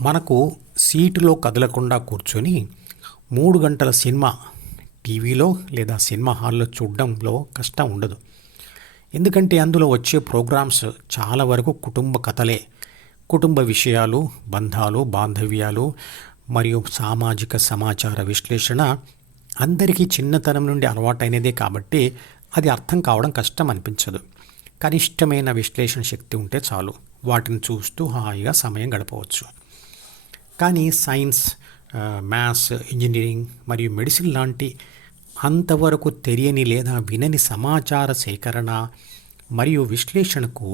మనకు సీటులో కదలకుండా కూర్చొని 3 గంటల సినిమా టీవీలో లేదా సినిమా హాల్లో చూడడంలో కష్టం ఉండదు. ఎందుకంటే అందులో వచ్చే ప్రోగ్రామ్స్ చాలా వరకు కుటుంబ కథలే. కుటుంబ విషయాలు, బంధాలు, బాంధవ్యాలు మరియు సామాజిక సమాచార విశ్లేషణ అందరికీ చిన్నతనం నుండి అలవాటైనదే కాబట్టి అది అర్థం కావడం కష్టం అనిపించదు. కనిష్టమైన విశ్లేషణ శక్తి ఉంటే చాలు, వాటిని చూస్తూ హాయిగా సమయం గడపవచ్చు. కానీ సైన్స్, మ్యాథ్స్, ఇంజనీరింగ్ మరియు మెడిసిన్ లాంటి అంతవరకు తెలియని లేదా వినని సమాచార సేకరణ మరియు విశ్లేషణకు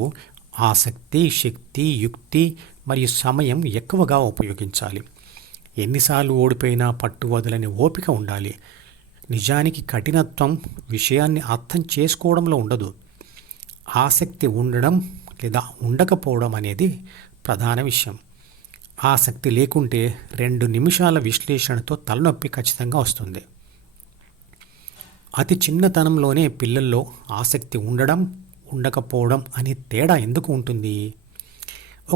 ఆసక్తి, శక్తి, యుక్తి మరియు సమయం ఎక్కువగా ఉపయోగించాలి. ఎన్నిసార్లు ఓడిపోయినా పట్టు వదలని ఓపిక ఉండాలి. నిజానికి కఠినత్వం విషయాన్ని అర్థం చేసుకోవడంలో ఉండదు, ఆసక్తి ఉండడం లేదా ఉండకపోవడం అనేది ప్రధాన విషయం. ఆసక్తి లేకుంటే 2 నిమిషాల విశ్లేషణతో తలనొప్పి ఖచ్చితంగా వస్తుంది. అతి చిన్నతనంలోనే పిల్లల్లో ఆసక్తి ఉండడం, ఉండకపోవడం అనే తేడా ఎందుకు ఉంటుంది?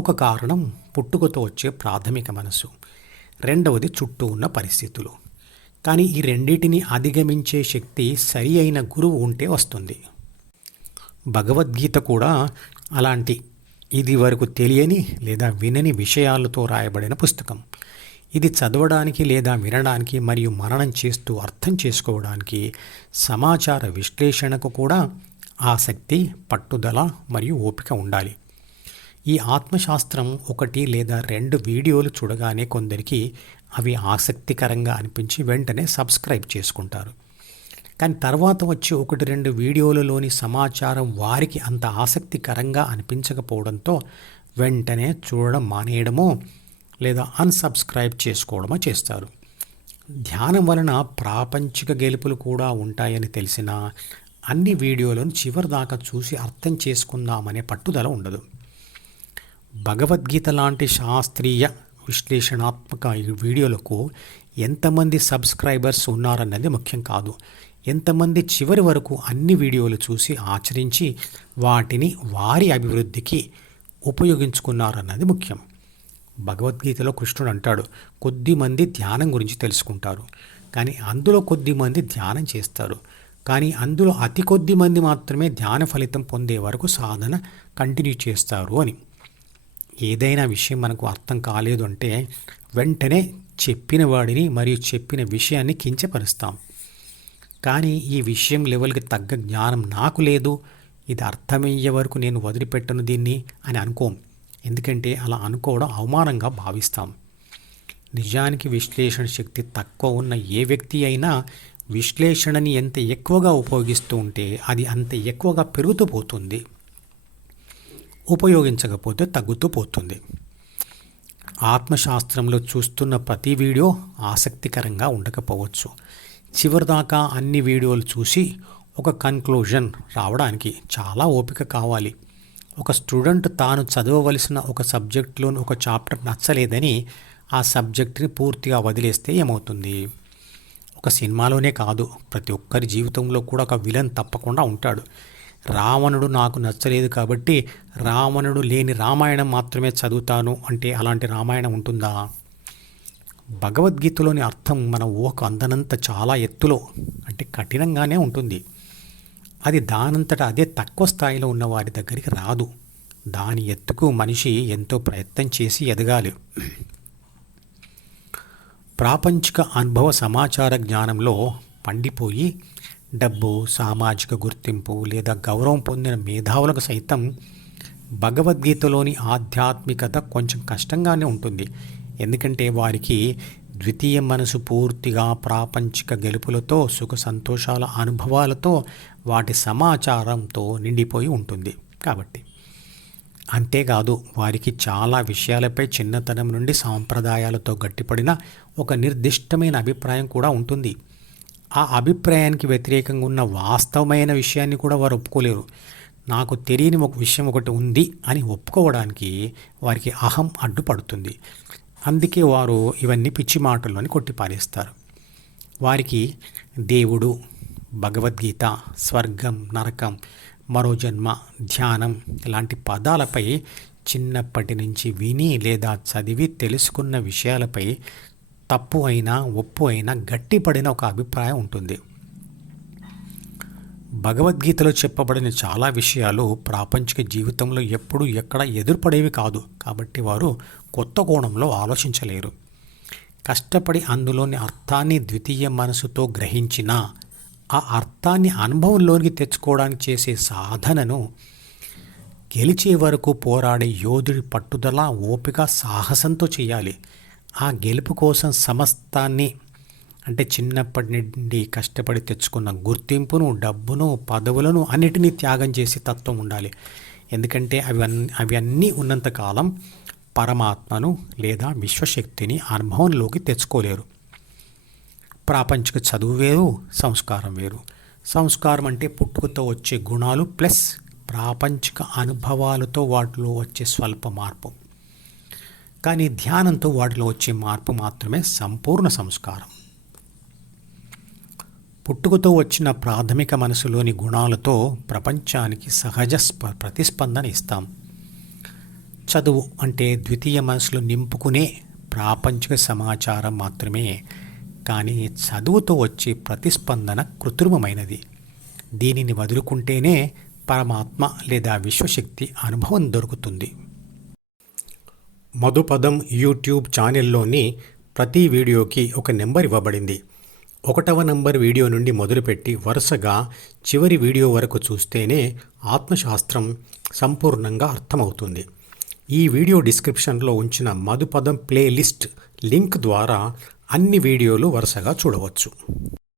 ఒక కారణం పుట్టుకతో వచ్చే ప్రాథమిక మనసు, రెండవది చుట్టూ ఉన్న పరిస్థితులు. కానీ ఈ రెండింటిని అధిగమించే శక్తి సరి అయిన గురువు ఉంటే వస్తుంది. భగవద్గీత కూడా అలాంటి ఇది వరకు తెలియని లేదా వినని విషయాలతో రాయబడిన పుస్తకం. ఇది చదవడానికి లేదా వినడానికి మరియు మననం చేస్తూ అర్థం చేసుకోవడానికి, సమాచార విశ్లేషణకు కూడా ఆసక్తి, పట్టుదల మరియు ఓపిక ఉండాలి. ఈ ఆత్మశాస్త్రం 1 లేదా 2 వీడియోలు చూడగానే కొందరికి అవి ఆసక్తికరంగా అనిపించి వెంటనే సబ్స్క్రైబ్ చేసుకుంటారు. కానీ తర్వాత వచ్చి 1-2 వీడియోలలోని సమాచారం వారికి అంత ఆసక్తికరంగా అనిపించకపోవడంతో వెంటనే చూడడం మానేయడమో లేదా అన్సబ్స్క్రైబ్ చేసుకోవడమో చేస్తారు. ధ్యానం వలన ప్రాపంచిక గెలుపులు కూడా ఉంటాయని తెలిసినా అన్ని వీడియోలను చివరిదాకా చూసి అర్థం చేసుకుందామనే పట్టుదల ఉండదు. భగవద్గీత లాంటి శాస్త్రీయ విశ్లేషణాత్మక వీడియోలకు ఎంతమంది సబ్స్క్రైబర్స్ ఉన్నారన్నది ముఖ్యం కాదు, ఎంతమంది చివరి వరకు అన్ని వీడియోలు చూసి ఆచరించి వాటిని వారి అభివృద్ధికి ఉపయోగించుకున్నారన్నది ముఖ్యం. భగవద్గీతలో కృష్ణుడు అంటాడు, కొద్దిమంది ధ్యానం గురించి తెలుసుకుంటారు, కానీ అందులో కొద్దిమంది ధ్యానం చేస్తారు, కానీ అందులో అతి కొద్ది మంది మాత్రమే ధ్యాన ఫలితం పొందే వరకు సాధన కంటిన్యూ చేస్తారు అని. ఏదైనా విషయం మనకు అర్థం కాలేదు అంటే వెంటనే చెప్పిన వాడిని మరియు చెప్పిన విషయాన్ని కించపరుస్తాం. కానీ ఈ విషయం లెవెల్కి తగ్గ జ్ఞానం నాకు లేదు, ఇది అర్థమయ్యే వరకు నేను వదిలిపెట్టను దీన్ని అని అనుకోం. ఎందుకంటే అలా అనుకోవడం అవమానంగా భావిస్తాం. నిజానికి విశ్లేషణ శక్తి తక్కువ ఉన్న ఏ వ్యక్తి అయినా విశ్లేషణని ఎంత ఎక్కువగా ఉపయోగిస్తూ ఉంటే అది అంత ఎక్కువగా పెరుగుతూ పోతుంది, ఉపయోగించకపోతే తగ్గుతూ పోతుంది. ఆత్మశాస్త్రంలో చూస్తున్న ప్రతి వీడియో ఆసక్తికరంగా ఉండకపోవచ్చు. చివరిదాకా అన్ని వీడియోలు చూసి ఒక కన్క్లూజన్ రావడానికి చాలా ఓపిక కావాలి. ఒక స్టూడెంట్ తాను చదవవలసిన ఒక సబ్జెక్టులోని ఒక చాప్టర్ నచ్చలేదని ఆ సబ్జెక్ట్ని పూర్తిగా వదిలేస్తే ఏమవుతుంది? ఒక సినిమాలోనే కాదు, ప్రతి ఒక్కరి జీవితంలో కూడా ఒక విలన్ తప్పకుండా ఉంటాడు. రావణుడు నాకు నచ్చలేదు కాబట్టి రావణుడు లేని రామాయణం మాత్రమే చదువుతాను అంటే అలాంటి రామాయణం ఉంటుందా? భగవద్గీతలోని అర్థం మన ఊహకు అందనంత చాలా ఎత్తులో అంటే కఠినంగానే ఉంటుంది. అది దానంతట అదే తక్కువ స్థాయిలో ఉన్న వారి దగ్గరికి రాదు. దాని ఎత్తుకు మనిషి ఎంతో ప్రయత్నం చేసి ఎదగాలి. ప్రాపంచిక అనుభవ సమాచార జ్ఞానంలో పండిపోయి డబ్బు, సామాజిక గుర్తింపు లేదా గౌరవం పొందిన మేధావులకు సైతం భగవద్గీతలోని ఆధ్యాత్మికత కొంచెం కష్టంగానే ఉంటుంది. ఎందుకంటే వారికి ద్వితీయ మనసు పూర్తిగా ప్రాపంచిక గెలుపులతో, సుఖ సంతోషాల అనుభవాలతో, వాటి సమాచారంతో నిండిపోయి ఉంటుంది కాబట్టి. అంతేకాదు వారికి చాలా విషయాలపై చిన్నతనం నుండి సాంప్రదాయాలతో గట్టిపడిన ఒక నిర్దిష్టమైన అభిప్రాయం కూడా ఉంటుంది. ఆ అభిప్రాయానికి వ్యతిరేకంగా ఉన్న వాస్తవమైన విషయాన్ని కూడా వారు ఒప్పుకోలేరు. నాకు తెలియని ఒక విషయం ఒకటి ఉంది అని ఒప్పుకోవడానికి వారికి అహం అడ్డుపడుతుంది. అందుకే వారు ఇవన్నీ పిచ్చి మాటల్లోని కొట్టిపారేస్తారు. వారికి దేవుడు, భగవద్గీత, స్వర్గం, నరకం, మరో జన్మ, ధ్యానం ఇలాంటి పదాలపై చిన్నప్పటి నుంచి విని లేదా చదివి తెలుసుకున్న విషయాలపై తప్పు అయినా ఒప్పు అయినా గట్టిపడిన ఒక అభిప్రాయం ఉంటుంది. భగవద్గీతలో చెప్పబడిన చాలా విషయాలు ప్రాపంచిక జీవితంలో ఎప్పుడు ఎక్కడ ఎదురుపడేవి కాదు. కాబట్టి వారు కొత్త కోణంలో ఆలోచించలేరు. కష్టపడి అందులోని అర్థాన్ని ద్వితీయ మనసుతో గ్రహించినా ఆ అర్థాన్ని అనుభవంలోనికి తెచ్చుకోవడానికి చేసే సాధనను గెలిచే వరకు పోరాడే యోధుడి పట్టుదల, ఓపిక, సాహసంతో చేయాలి. ఆ గెలుపు కోసం సమస్తాన్ని అంటే చిన్నప్పటి నుండి కష్టపడి తెచ్చుకున్న గుర్తింపును, డబ్బును, పదవులను అన్నిటినీ త్యాగం చేసే తత్వం ఉండాలి. ఎందుకంటే అవి అన్నీ ఉన్నంతకాలం పరమాత్మను లేదా విశ్వశక్తిని అనుభవంలోకి తెచ్చుకోలేరు. ప్రాపంచిక చదువు వేరు, సంస్కారం వేరు. సంస్కారం అంటే పుట్టుకతో వచ్చే గుణాలు ప్లస్ ప్రాపంచిక అనుభవాలతో వాటిలో వచ్చే స్వల్ప మార్పు. కానీ ధ్యానంతో వాటిలో వచ్చే మార్పు మాత్రమే సంపూర్ణ సంస్కారం. పుట్టుకతో వచ్చిన ప్రాథమిక మనసులోని గుణాలతో ప్రపంచానికి సహజ ప్రతిస్పందన ఇస్తాం. చదువు అంటే ద్వితీయ మనసులో నింపుకునే ప్రాపంచిక సమాచారం మాత్రమే. కానీ చదువుతో వచ్చే ప్రతిస్పందన కృత్రిమమైనది. దీనిని వదులుకుంటేనే పరమాత్మ లేదా విశ్వశక్తి అనుభవం దొరుకుతుంది. మధుపదం యూట్యూబ్ ఛానల్లోని ప్రతి వీడియోకి ఒక నెంబర్ ఇవ్వబడింది. 1వ నంబర్ వీడియో నుండి మొదలుపెట్టి వరుసగా చివరి వీడియో వరకు చూస్తేనే ఆత్మశాస్త్రం సంపూర్ణంగా అర్థమవుతుంది. ఈ వీడియో డిస్క్రిప్షన్లో ఉంచిన మధుపదం ప్లేలిస్ట్ లింక్ ద్వారా అన్ని వీడియోలు వరుసగా చూడవచ్చు.